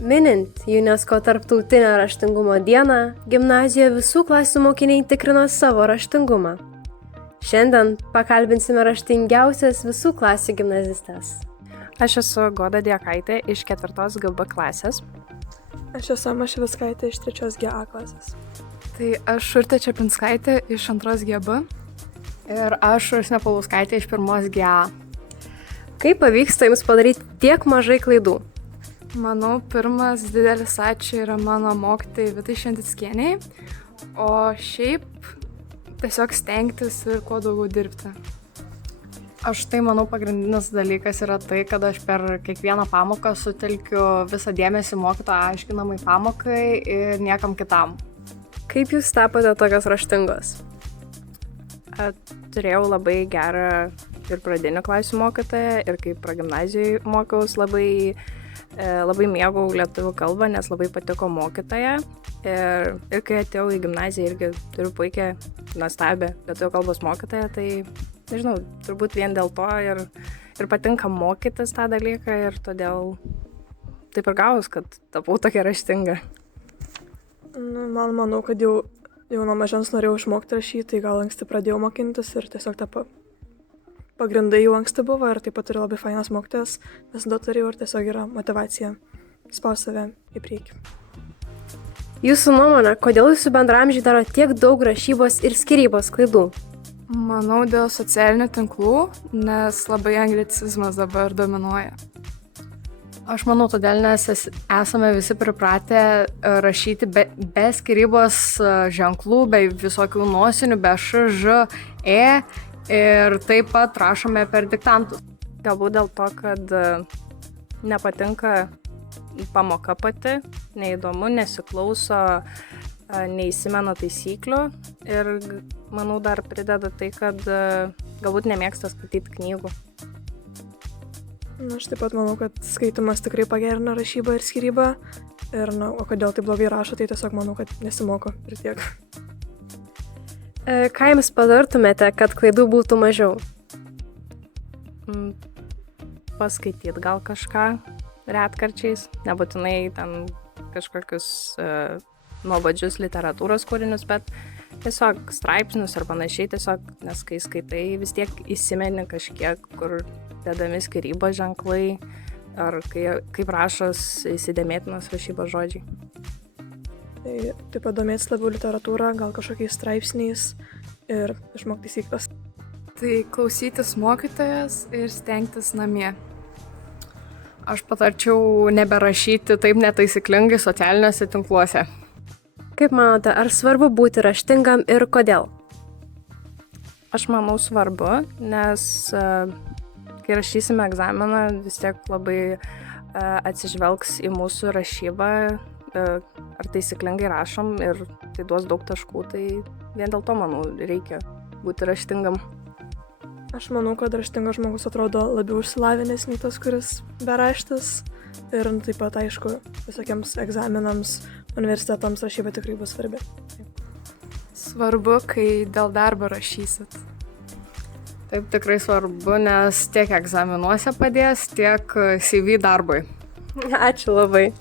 Minint UNESCO tarptautinę raštingumo dieną, gimnazijoje visų klasių mokiniai tikrino savo raštingumą. Šiandien pakalbinsime raštingiausias visų klasių gimnazistes. Aš esu Goda Diekaitė iš 4 GB klasės. Aš esu Mašviskaitė iš 3 GA klasės. Tai aš Urtė Čepinskaitė iš 2 GB. Ir aš Rusnė Paulauskaitė iš 1 GA. Kaip pavyksta jums padaryti tiek mažai klaidų? Manau, pirmas didelis ačiū yra mano mokytojai Vitai Šventickienei, o šiaip tiesiog stengtis ir kuo daugiau dirbti. Aš tai manau pagrindinis dalykas yra tai, kad aš per kiekvieną pamoką sutelkiu visą dėmesį mokytojo aiškinamai pamokai ir niekam kitam. Kaip jūs tapote tokios raštingos? Turėjau labai gerą ir pradinių klasių mokytoją, ir kaip progimnazijoj mokiaus labai mėgau lietuvių kalbą, nes labai patiko mokytoja. Ir kai atėjau į gimnaziją irgi turiu puikią, nuostabią lietuvių kalbos mokytoją, tai nežinau, turbūt vien dėl to ir patinka mokytis tą dalyką ir todėl taip ir gavus, kad tapau tokia raštinga. Manau, kad jau nuo mažens norėjau išmokti rašyti, tai gal anksti pradėjau mokintis ir tiesiog pagrindai jau anksti buvo ir taip pat turiu labai fainas mokytojas, visada turėjau ir tiesiog yra motyvacija spausti save į priekį. Jūsų nuomonė, kodėl jūsų bendraamžiai daro tiek daug rašybos ir skyrybos klaidų? Manau, dėl socialinių tinklų, nes labai anglicizmas dabar dominuoja. Aš manau, todėl nes esame visi pripratę rašyti be skyrybos ženklų, be visokių nosinių, be š, ž, e ir taip pat rašome per diktantus. Galbūt dėl to, kad nepatinka pamoka pati, neįdomu, nesiklauso, neįsimena taisyklių ir manau dar prideda tai, kad galbūt nemėgsta skaityti knygų. Aš taip pat manau, kad skaitimas tikrai pagerina rašybą ir skyrybą. Ir, o kodėl taip blogai rašo, tai tiesiog manau, kad nesimoko ir tiek. Ką jums patartumėte, kad klaidų būtų mažiau? Paskaityti gal kažką retkarčiais, nebūtinai ten kažkokius nuobodžius literatūros kūrinius, bet tiesiog straipsnius ar panašiai, tiesiog, nes kai skaitai vis tiek įsimeni kažkiek, kur dedami skyrybos ženklai, ar kaip rašos įsidėmėtinos rašybos žodžiai. Tai taip pat domėtis labiau literatūrą, gal kažkokiais straipsniais ir išmokti taisyklės. Tai klausytis mokytojas ir stengtis namie. Aš patarčiau neberašyti taip netaisyklingai socialiniuose tinkluose. Kaip manote, ar svarbu būti raštingam ir kodėl? Aš manau svarbu, nes kai rašysime egzaminą, vis tiek labai atsižvelgs į mūsų rašybą, ar taisyklingai rašom ir tai duos daug taškų, tai vien dėl to, manau, reikia būti raštingam. Aš manau, kad raštingas žmogus atrodo labiau išsilavinęs nei tas, kuris beraštis. Ir taip pat, aišku, visokiems egzaminams, universitetams rašyba tikrai bus svarbi. Svarbu, kai dėl darbo rašysit. Taip tikrai svarbu, nes tiek egzaminuose padės, tiek CV darbui. Ačiū labai.